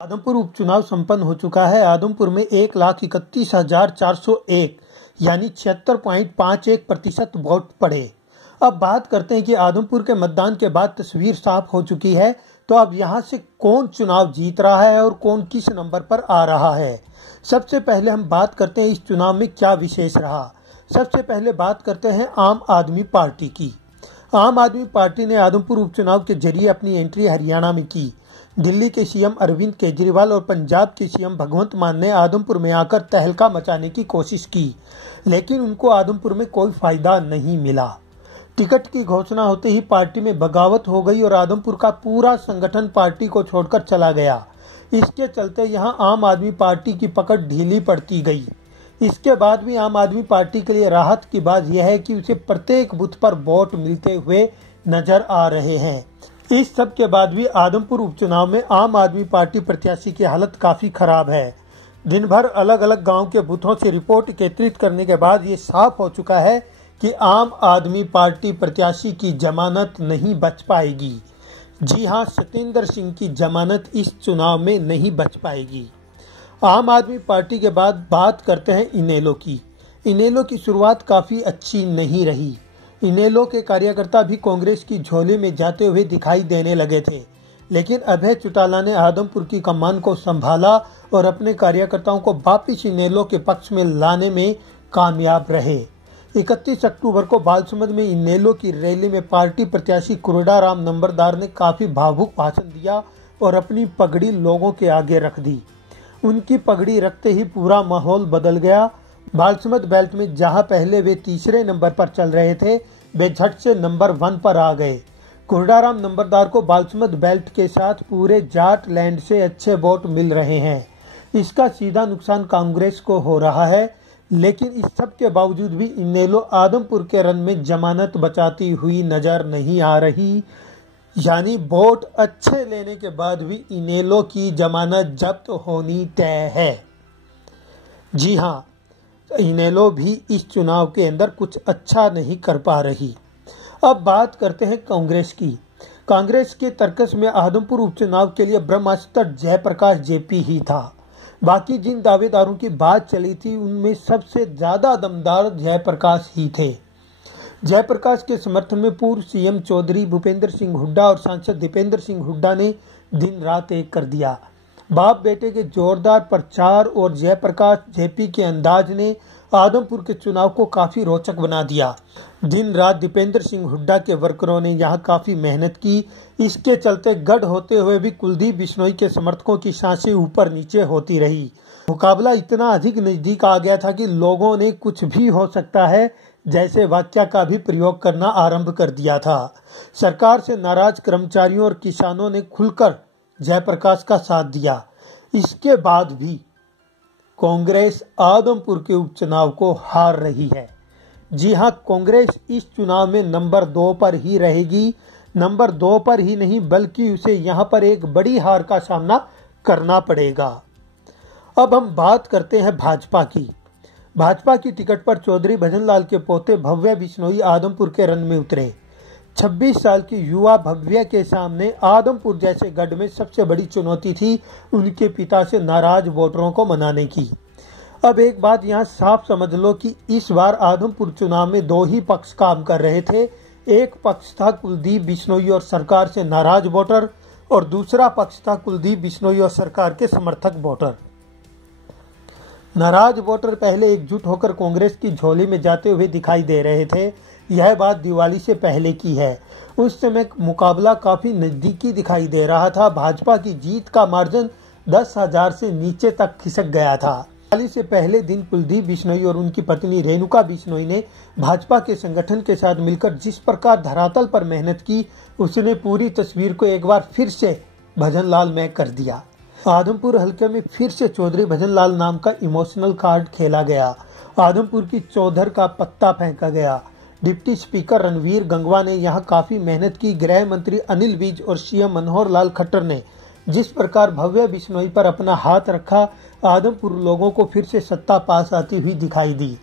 आदमपुर उपचुनाव संपन्न हो चुका है। आदमपुर में 1,31,401 यानी 76.51% वोट पड़े। अब बात करते हैं कि आदमपुर के मतदान के बाद तस्वीर साफ हो चुकी है, तो अब यहां से कौन चुनाव जीत रहा है और कौन किस नंबर पर आ रहा है। सबसे पहले हम बात करते हैं इस चुनाव में क्या विशेष रहा। सबसे पहले बात करते हैं आम आदमी पार्टी की। आम आदमी पार्टी ने आदमपुर उपचुनाव के जरिए अपनी एंट्री हरियाणा में की। दिल्ली के सीएम अरविंद केजरीवाल और पंजाब के सीएम भगवंत मान ने आदमपुर में आकर तहलका मचाने की कोशिश की, लेकिन उनको आदमपुर में कोई फायदा नहीं मिला। टिकट की घोषणा होते ही पार्टी में बगावत हो गई और आदमपुर का पूरा संगठन पार्टी को छोड़कर चला गया। इसके चलते यहां आम आदमी पार्टी की पकड़ ढीली पड़ती गई। इसके बाद भी आम आदमी पार्टी के लिए राहत की बात यह है कि उसे प्रत्येक बूथ पर वोट मिलते हुए नजर आ रहे हैं। इस सब के बाद भी आदमपुर उपचुनाव में आम आदमी पार्टी प्रत्याशी की हालत काफी खराब है। दिन भर अलग अलग गांव के बूथों से रिपोर्ट एकत्रित करने के बाद ये साफ हो चुका है कि आम आदमी पार्टी प्रत्याशी की जमानत नहीं बच पाएगी। जी हां, सतेंद्र सिंह की जमानत इस चुनाव में नहीं बच पाएगी। आम आदमी पार्टी के बाद बात करते हैं इनेलो की। इनेलो की शुरुआत काफी अच्छी नहीं रही। इनेलो के कार्यकर्ता भी कांग्रेस की झोली में जाते हुए दिखाई देने लगे थे, लेकिन अभय चौटाला ने आदमपुर की कमान को संभाला और अपने कार्यकर्ताओं को वापिस इनेलो के पक्ष में लाने में कामयाब रहे। 31 अक्टूबर को बालसुमंद में इनेलो की रैली में पार्टी प्रत्याशी कुरडाराम नंबरदार ने काफी भावुक भाषण दिया और अपनी पगड़ी लोगों के आगे रख दी। उनकी पगड़ी रखते ही पूरा माहौल बदल गया। बालसुमंद बेल्ट में जहां पहले वे तीसरे नंबर पर चल रहे थे, वे झट से नंबर 1 पर आ गए। कुरडाराम नंबरदार को बालसुमंद बेल्ट के साथ पूरे जाट लैंड से अच्छे वोट मिल रहे हैं। इसका सीधा नुकसान कांग्रेस को हो रहा है, लेकिन इस सब के बावजूद भी इनेलो आदमपुर के रन में जमानत बचाती हुई नजर नहीं आ रही। यानी वोट अच्छे लेने के बाद भी इनेलो की जमानत जब्त होनी तय है। जी हाँ, इनेलो भी इस चुनाव के अंदर कुछ अच्छा नहीं कर पा रही। अब बात करते हैं कांग्रेस की। कांग्रेस के तर्कस में आदमपुर उपचुनाव के लिए ब्रह्मास्त्र जयप्रकाश जेपी ही था। बाकी जिन दावेदारों की बात चली थी उनमें सबसे ज्यादा दमदार जयप्रकाश ही थे। जयप्रकाश के समर्थन में पूर्व सीएम चौधरी भूपेंद्र सिंह हुड्डा और सांसद दीपेंद्र सिंह हुड्डा ने दिन रात एक कर दिया। बाप बेटे के जोरदार प्रचार और जयप्रकाश जेपी के अंदाज ने आदमपुर के चुनाव को काफी रोचक बना दिया। दिन रात दीपेंद्र सिंह हुड्डा के वर्करों ने यहां काफी मेहनत की। इसके चलते गढ़ होते हुए भी कुलदीप बिश्नोई के समर्थकों की सांसें ऊपर नीचे होती रही। मुकाबला इतना अधिक नजदीक आ गया था कि लोगों ने कुछ भी हो सकता है जैसे वाक्य का भी प्रयोग करना आरंभ कर दिया था। सरकार से नाराज कर्मचारियों और किसानों ने खुलकर जयप्रकाश का साथ दिया। इसके बाद भी कांग्रेस आदमपुर के उपचुनाव को हार रही है। जी हां, कांग्रेस इस चुनाव में नंबर 2 पर ही रहेगी। नंबर 2 पर ही नहीं बल्कि उसे यहां पर एक बड़ी हार का सामना करना पड़ेगा। अब हम बात करते हैं भाजपा की। भाजपा की टिकट पर चौधरी भजनलाल के पोते भव्य बिश्नोई आदमपुर के रन में उतरे। 26 साल की युवा भव्य के सामने आदमपुर जैसे गढ़ में सबसे बड़ी चुनौती थी उनके पिता से नाराज वोटरों को मनाने की। अब एक बात यहाँ साफ समझ लो कि इस बार आदमपुर चुनाव में 2 ही पक्ष काम कर रहे थे। एक पक्ष था कुलदीप बिश्नोई और सरकार से नाराज वोटर और दूसरा पक्ष था कुलदीप बिश्नोई और सरकार के समर्थक वोटर। नाराज वोटर पहले एकजुट होकर कांग्रेस की झोली में जाते हुए दिखाई दे रहे थे। यह बात दिवाली से पहले की है। उस समय मुकाबला काफी नजदीकी दिखाई दे रहा था। भाजपा की जीत का मार्जिन 10,000 से नीचे तक खिसक गया था। दिवाली से पहले दिन कुलदीप बिश्नोई और उनकी पत्नी रेणुका बिश्नोई ने भाजपा के संगठन के साथ मिलकर जिस प्रकार धरातल पर मेहनत की, उसने पूरी तस्वीर को एक बार फिर से भजनलाल में कर दिया। आदमपुर हल्के में फिर से चौधरी भजनलाल नाम का इमोशनल कार्ड खेला गया। आदमपुर की चौधर का पत्ता फेंका गया। डिप्टी स्पीकर रणवीर गंगवा ने यहां काफी मेहनत की। गृह मंत्री अनिल विज और सीएम मनोहर लाल खट्टर ने जिस प्रकार भव्य बिश्नोई पर अपना हाथ रखा, आदमपुर लोगों को फिर से सत्ता पास आती हुई दिखाई दी।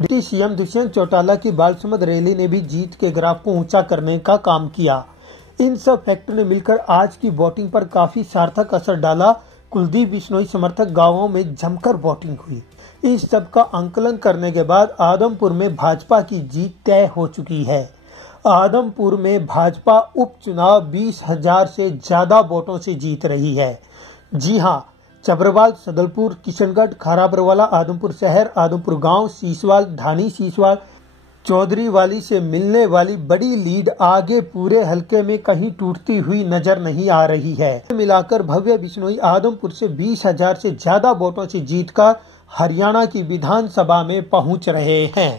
डिप्टी सीएम दुष्यंत चौटाला की बालसुमंद रैली ने भी जीत के ग्राफ को ऊंचा करने का काम किया। इन सब फैक्टर ने मिलकर आज की वोटिंग पर काफी सार्थक असर डाला। कुलदीप बिश्नोई समर्थक गांवों में जमकर वोटिंग हुई। इस सब का आंकलन करने के बाद आदमपुर में भाजपा की जीत तय हो चुकी है। आदमपुर में भाजपा उपचुनाव 20,000 से ज्यादा वोटों से जीत रही है। जी हां, चबरवाल, सदलपुर, किशनगढ़, खाराबरवाला, आदमपुर शहर, आदमपुर गांव, सीसवाल, ढानी सीसवाल, चौधरी वाली से मिलने वाली बड़ी लीड आगे पूरे हलके में कहीं टूटती हुई नजर नहीं आ रही है। मिलाकर भव्य बिश्नोई आदमपुर से 20,000 से ज्यादा वोटों से जीतकर हरियाणा की विधानसभा में पहुंच रहे हैं।